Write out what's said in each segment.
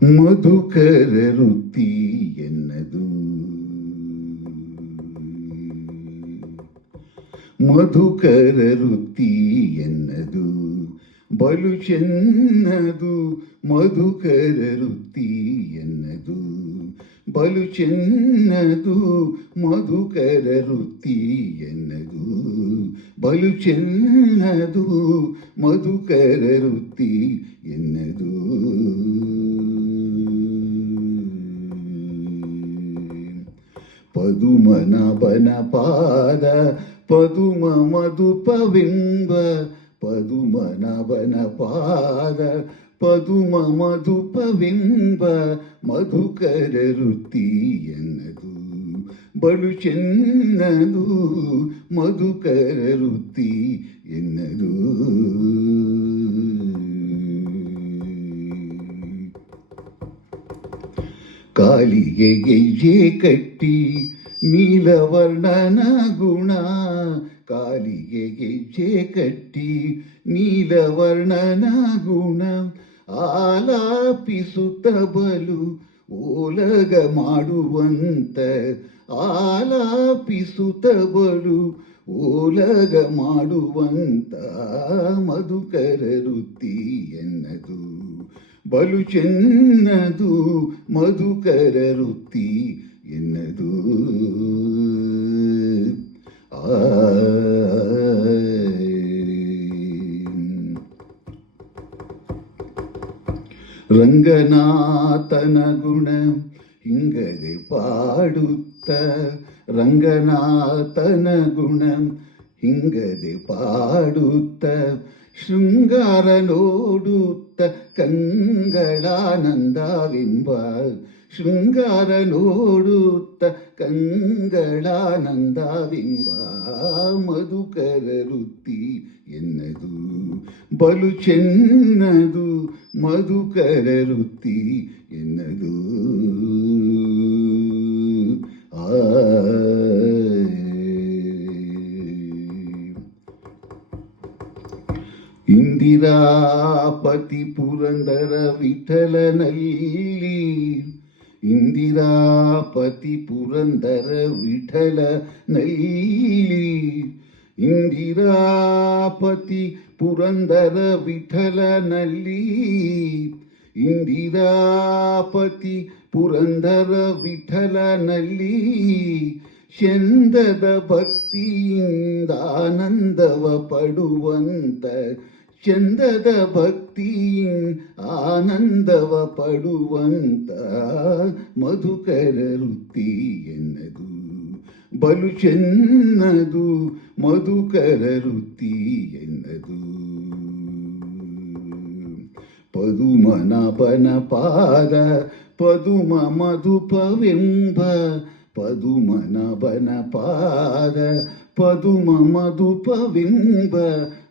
ಮಧುಕರ ವೃತ್ತಿ ಎನ್ನದು, ಮಧುಕರ ವೃತ್ತಿ ಎನ್ನದು ಬಲು ಚೆನ್ನದು, ಮಧುಕರ ವೃತ್ತಿ ಎನ್ನದು ಬಲು ಚೆನ್ನದು, ಮಧುಕರ ವೃತ್ತಿ ಎನ್ನದು ಬಲು ಚೆನ್ನದು, ಮಧುಕರ ವೃತ್ತಿ ಎನ್ನದು. ಪದುಮನಾಭನ ಪಾದ ಪದುಮ ಮಧುಪವೆಂಬ, ಪದುಮನಾಭನ ಪಾದ ಪದುಮ ಮಧುಪವೆಂಬ, ಮಧುಕರ ವೃತ್ತಿ ಎನ್ನದು ಬಲು ಚೆನ್ನದು, ಮಧುಕರ ವೃತ್ತಿ ಎನ್ನದು. ಕಾಲಿಗೆ ಗೆಜ್ಜೆ ಕಟ್ಟಿ ನೀಲವರ್ಣನ ಗುಣ, ಕಾಲಿಗೆ ಗೆಜ್ಜೆ ಕಟ್ಟಿ ನೀಲವರ್ಣನ ಗುಣ, ಆಲಾಪಿಸುತ್ತ ಬಲು ಓಲಗ ಮಾಡುವಂತ, ಆಲಾಪಿಸುತ್ತ ಬಲು ಓಲಗ ಮಾಡುವಂತ, ಮಧುಕರ ವೃತ್ತಿ ಎನ್ನದು ಬಲು ಚೆನ್ನದು, ಮಧುಕರ ವೃತ್ತಿ ಎನ್ನದು. ರಂಗನಾಥನ ಗುಣ ಹಿಂಗದೆ ಪಾಡುತ್ತ, ರಂಗನಾಥನ ಗುಣ ಹಿಂಗದೆ ಪಾಡುತ್ತ, ಶೃಂಗಾರ ನೋಡುತ್ತ ಕಂಗಳಾನಂದವೆಂಬ, ಶೃಂಗಾರ ನೋಡುತ್ತ ಕಂಗಳಾನಂದವೆಂಬ, ಮಧುಕರ ವೃತ್ತಿ ಎನ್ನದು ಬಲು ಚೆನ್ನದು, ಮಧುಕರ ವೃತ್ತಿ ಎನ್ನದು. ಇಂದಿರಾಪತಿ ಪುರಂದರ ವಿಠಲನಲ್ಲಿ, ಇಂದಿರಾಪತಿ ಪುರಂದರ ವಿಠಲನಲ್ಲಿ, ಇಂದಿರಾಪತಿ ಪುರಂದರ ವಿಠಲನಲ್ಲಿ, ಇಂದಿರಾಪತಿ ಪುರಂದರ ವಿಠಲನಲ್ಲಿ, ಚಂದದ ಭಕ್ತಿಯಿಂದ ಆನಂದವ ಪಡುವಂತ, ಚಂದದ ಭಕ್ತಿ ಆನಂದವ ಪಡುವಂತ, ಮಧುಕರ ವೃತ್ತಿ ಎನ್ನದು ಬಲು ಚೆನ್ನದು, ಮಧುಕರ ವೃತ್ತಿ ಎನ್ನದು. ಪದುಮನಾಭನ ಪಾದ ಪದುಮ ಮಧುಪವೆಂಬ, ಪದುಮನಾಭನ ಪಾದ ಪದುಮ ಮಧುಪವೆಂಬ,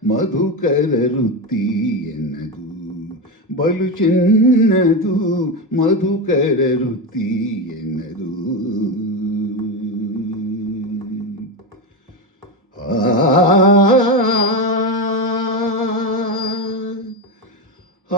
ಮಧುಕರ ವೃತ್ತಿ ಎನ್ನದು ಬಲು ಚೆನ್ನದು, ಮಧುಕರ ವೃತ್ತಿ ಎನ್ನದು. ಆ